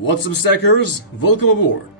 What's up, Stackers? Welcome aboard.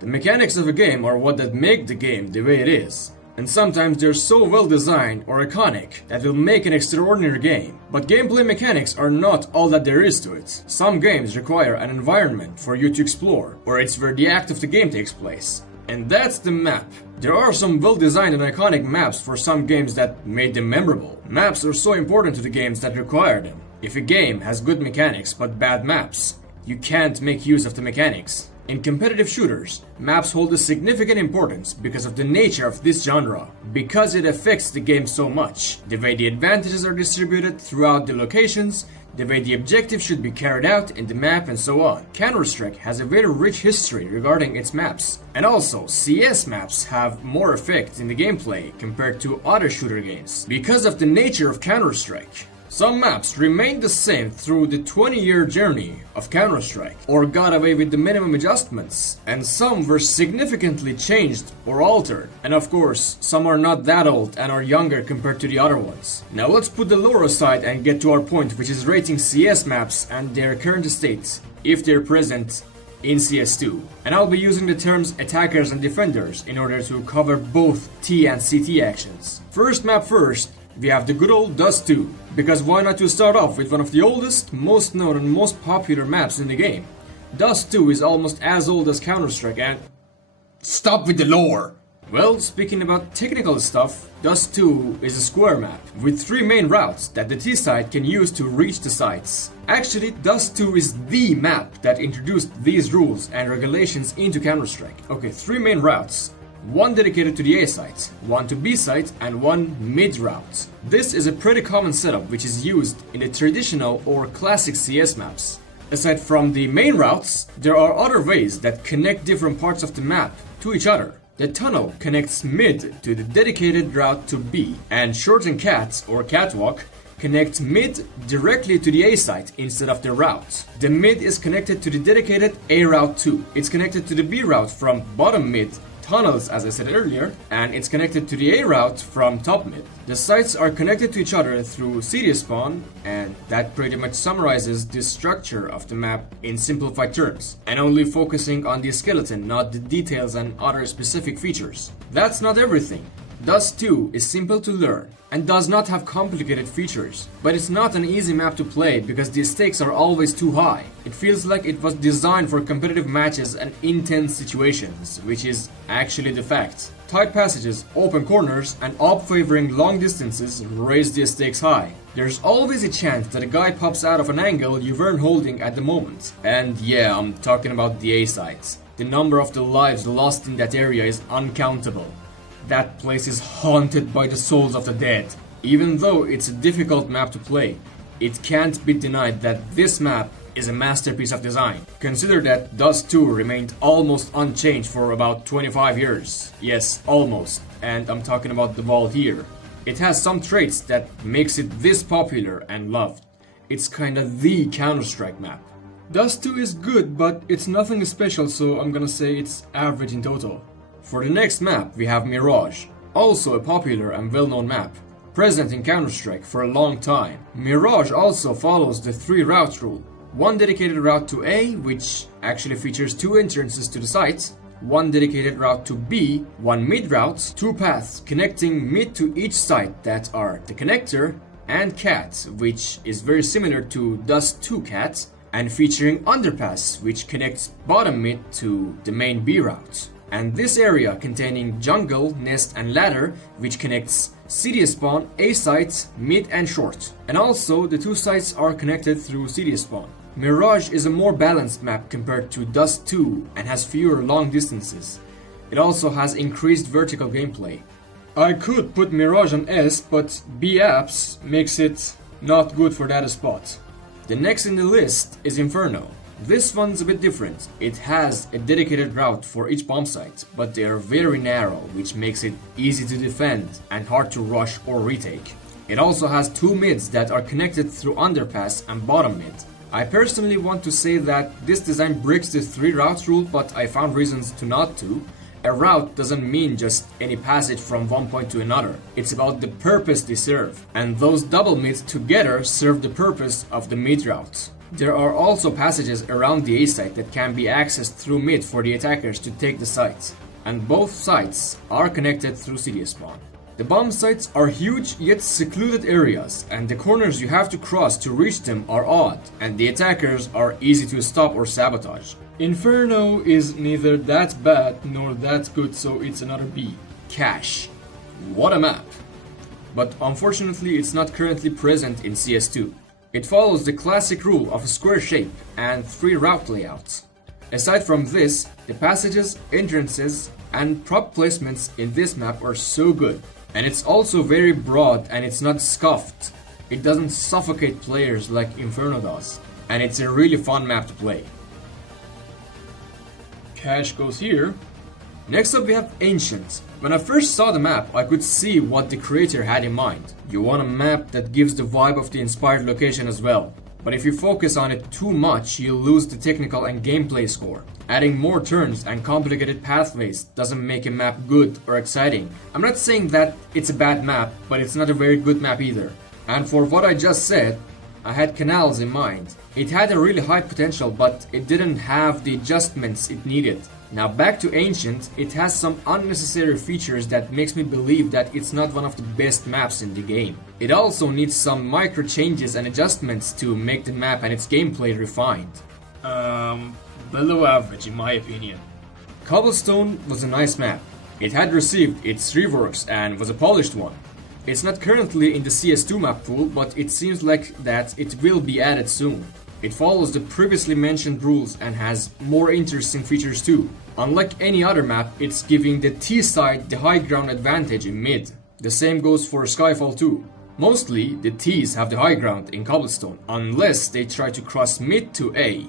The mechanics of a game are what that make the game the way it is. And sometimes they're so well designed or iconic that will make an extraordinary game. But gameplay mechanics are not all that there is to it. Some games require an environment for you to explore, or it's where the act of the game takes place. And that's the map. There are some well designed and iconic maps for some games that made them memorable. Maps are so important to the games that require them. If a game has good mechanics but bad maps, you can't make use of the mechanics. In competitive shooters, maps hold a significant importance because of the nature of this genre, because it affects the game so much, the way the advantages are distributed throughout the locations, the way the objective should be carried out in the map, and so on. Counter-Strike has a very rich history regarding its maps, and also CS maps have more effect in the gameplay compared to other shooter games, because of the nature of Counter-Strike. Some maps remained the same through the 20-year journey of Counter-Strike, or got away with the minimum adjustments, and some were significantly changed or altered. And of course, some are not that old and are younger compared to the other ones. Now let's put the lore aside and get to our point, which is rating CS maps and their current state, if they're present in CS2. And I'll be using the terms attackers and defenders in order to cover both T and CT actions. First map first, we have the good old Dust 2, because why not to start off with one of the oldest, most known and most popular maps in the game. Dust 2 is almost as old as Counter-Strike and... Stop with the lore! Well, speaking about technical stuff, Dust 2 is a square map, with 3 main routes that the T-side can use to reach the sites. Actually, Dust 2 is the map that introduced these rules and regulations into Counter-Strike. Okay, 3 main routes. One dedicated to the A site, one to B site, and one mid route. This is a pretty common setup which is used in the traditional or classic CS maps. Aside from the main routes, there are other ways that connect different parts of the map to each other. The tunnel connects mid to the dedicated route to B, and short and cat or catwalk connect mid directly to the A site instead of the route. The mid is connected to the dedicated A route too. It's connected to the B route from bottom mid tunnels, as I said earlier, and it's connected to the A route from top mid. The sites are connected to each other through city spawn, and that pretty much summarizes the structure of the map in simplified terms, and only focusing on the skeleton, not the details and other specific features. That's not everything. Dust 2 is simple to learn and does not have complicated features, but it's not an easy map to play because the stakes are always too high. It feels like it was designed for competitive matches and intense situations, which is actually the fact. Tight passages, open corners, and up favoring long distances raise the stakes high. There's always a chance that a guy pops out of an angle you weren't holding at the moment. And yeah, I'm talking about the A sites. The number of the lives lost in that area is uncountable. That place is haunted by the souls of the dead. Even though it's a difficult map to play, it can't be denied that this map is a masterpiece of design. Consider that Dust 2 remained almost unchanged for about 25 years. Yes, almost. And I'm talking about the wall here. It has some traits that makes it this popular and loved. It's kinda the Counter-Strike map. Dust 2 is good, but it's nothing special, so I'm gonna say it's average in total. For the next map, we have Mirage, also a popular and well-known map, present in Counter-Strike for a long time. Mirage also follows the 3 routes rule. One dedicated route to A, which actually features 2 entrances to the site, one dedicated route to B, one mid route, 2 paths connecting mid to each site that are the connector and cat, which is very similar to Dust 2 cat, and featuring underpass, which connects bottom mid to the main B route. And this area containing jungle, nest and ladder, which connects city spawn, A sites, mid and short. And also the 2 sites are connected through city spawn. Mirage is a more balanced map compared to Dust 2 and has fewer long distances. It also has increased vertical gameplay. I could put Mirage on S, but B apps makes it not good for that spot. The next in the list is Inferno. This one's a bit different. It has a dedicated route for each bomb site, but they are very narrow, which makes it easy to defend and hard to rush or retake. It also has 2 mids that are connected through underpass and bottom mid. I personally want to say that this design breaks the 3 routes rule, but I found reasons to not to. A route doesn't mean just any passage from one point to another. It's about the purpose they serve, and those double mids together serve the purpose of the mid route. There are also passages around the A site that can be accessed through mid for the attackers to take the sites, and both sites are connected through city spawn. The bomb sites are huge yet secluded areas, and the corners you have to cross to reach them are odd, and the attackers are easy to stop or sabotage. Inferno is neither that bad nor that good, so it's another B. Cache. What a map! But unfortunately it's not currently present in CS2. It follows the classic rule of a square shape and 3 route layouts. Aside from this, the passages, entrances, and prop placements in this map are so good. And it's also very broad and it's not scuffed. It doesn't suffocate players like Inferno does. And it's a really fun map to play. Cache goes here. Next up we have Ancient. When I first saw the map, I could see what the creator had in mind. You want a map that gives the vibe of the inspired location as well. But if you focus on it too much, you'll lose the technical and gameplay score. Adding more turns and complicated pathways doesn't make a map good or exciting. I'm not saying that it's a bad map, but it's not a very good map either. And for what I just said, I had canals in mind. It had a really high potential, but it didn't have the adjustments it needed. Now back to Ancient, it has some unnecessary features that makes me believe that it's not one of the best maps in the game. It also needs some micro changes and adjustments to make the map and its gameplay refined. Below average in my opinion. Cobblestone was a nice map. It had received its reworks and was a polished one. It's not currently in the CS2 map pool, but it seems like that it will be added soon. It follows the previously mentioned rules and has more interesting features too. Unlike any other map, it's giving the T side the high ground advantage in mid. The same goes for Skyfall 2. Mostly, the T's have the high ground in Cobblestone, unless they try to cross mid to A,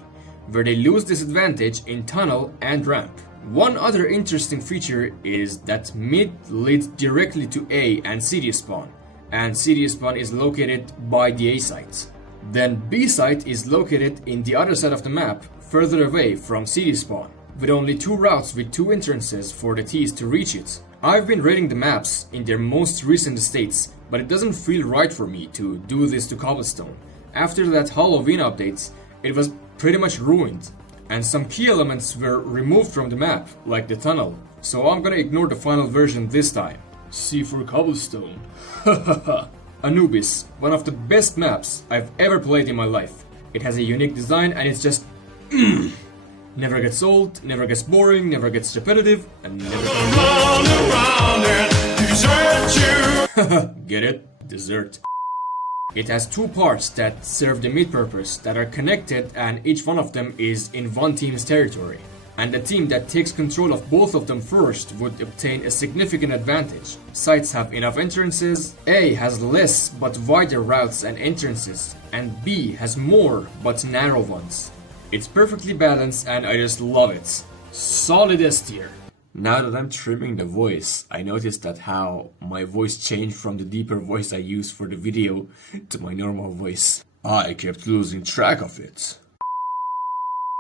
where they lose this advantage in tunnel and ramp. One other interesting feature is that mid leads directly to A and city spawn, and city spawn is located by the A site. Then B site is located in the other side of the map, further away from city spawn, with only 2 routes with 2 entrances for the T's to reach it. I've been rating the maps in their most recent states, but it doesn't feel right for me to do this to Cobblestone. After that Halloween updates, it was pretty much ruined, and some key elements were removed from the map, like the tunnel, so I'm gonna ignore the final version this time. C for Cobblestone. Hahaha. Anubis, one of the best maps I've ever played in my life. It has a unique design and it's just never gets old, never gets boring, never gets repetitive, and never run around and desert you. Get it? Dessert. It has 2 parts that serve the mid purpose that are connected, and each one of them is in one team's territory. And the team that takes control of both of them first would obtain a significant advantage. Sites have enough entrances, A has less but wider routes and entrances, and B has more but narrow ones. It's perfectly balanced and I just love it. Solid S tier. Now that I'm trimming the voice, I noticed that how my voice changed from the deeper voice I used for the video to my normal voice. I kept losing track of it.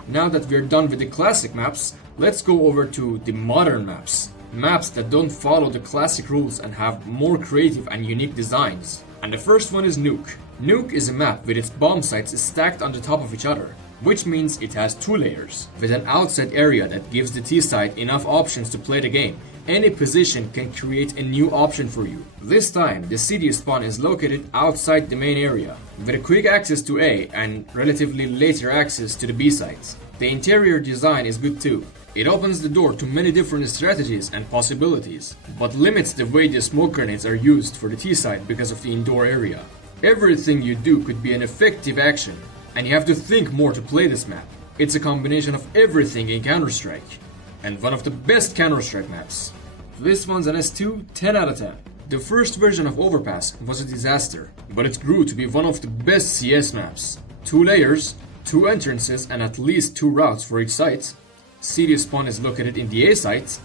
Now that we're done with the classic maps, let's go over to the modern maps. Maps that don't follow the classic rules and have more creative and unique designs. And the first one is Nuke. Nuke is a map with its bomb sites stacked on the top of each other, which means it has 2 layers, with an outside area that gives the T side enough options to play the game. Any position can create a new option for you. This time, the city spawn is located outside the main area, with a quick access to A and relatively later access to the B sites. The interior design is good too. It opens the door to many different strategies and possibilities, but limits the way the smoke grenades are used for the T side because of the indoor area. Everything you do could be an effective action, and you have to think more to play this map. It's a combination of everything in Counter-Strike, and one of the best Counter-Strike maps. This one's an S2, 10 out of 10. The first version of Overpass was a disaster, but it grew to be one of the best CS maps. 2 layers, 2 entrances and at least 2 routes for each site. City spawn is located in the A site,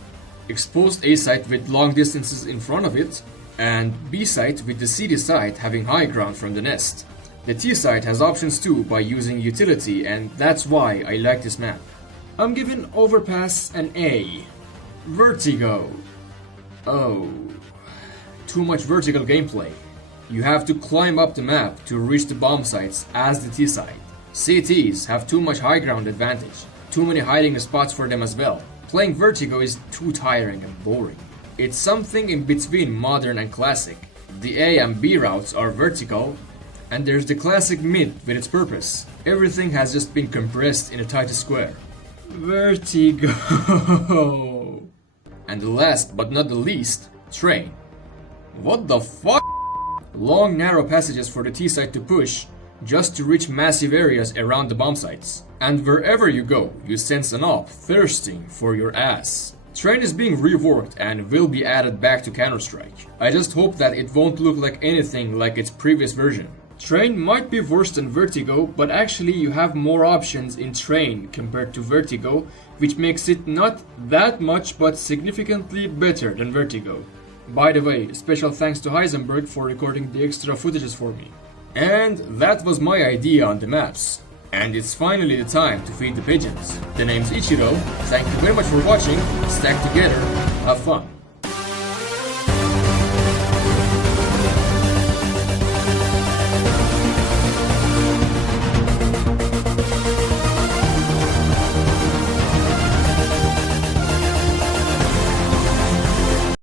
exposed A site with long distances in front of it, and B site with the city site having high ground from the nest. The T site has options too by using utility, and that's why I like this map. I'm giving Overpass an A. Vertigo. Oh, too much vertical gameplay. You have to climb up the map to reach the bomb sites as the T side. CTs have too much high ground advantage, too many hiding spots for them as well. Playing Vertigo is too tiring and boring. It's something in between modern and classic. The A and B routes are vertical, and there's the classic mid with its purpose. Everything has just been compressed in a tight square. Vertigo. And the last but not the least, train. What the fuck? Long narrow passages for the T-site to push, just to reach massive areas around the bomb sites. And wherever you go, you sense an op thirsting for your ass. Train is being reworked and will be added back to Counter-Strike. I just hope that it won't look like anything like its previous version. Train might be worse than Vertigo, but actually you have more options in Train compared to Vertigo, which makes it not that much but significantly better than Vertigo. By the way, special thanks to Heisenberg for recording the extra footages for me. And that was my idea on the maps. And it's finally the time to feed the pigeons. The name's Ichiro, thank you very much for watching, Stak Together, have fun.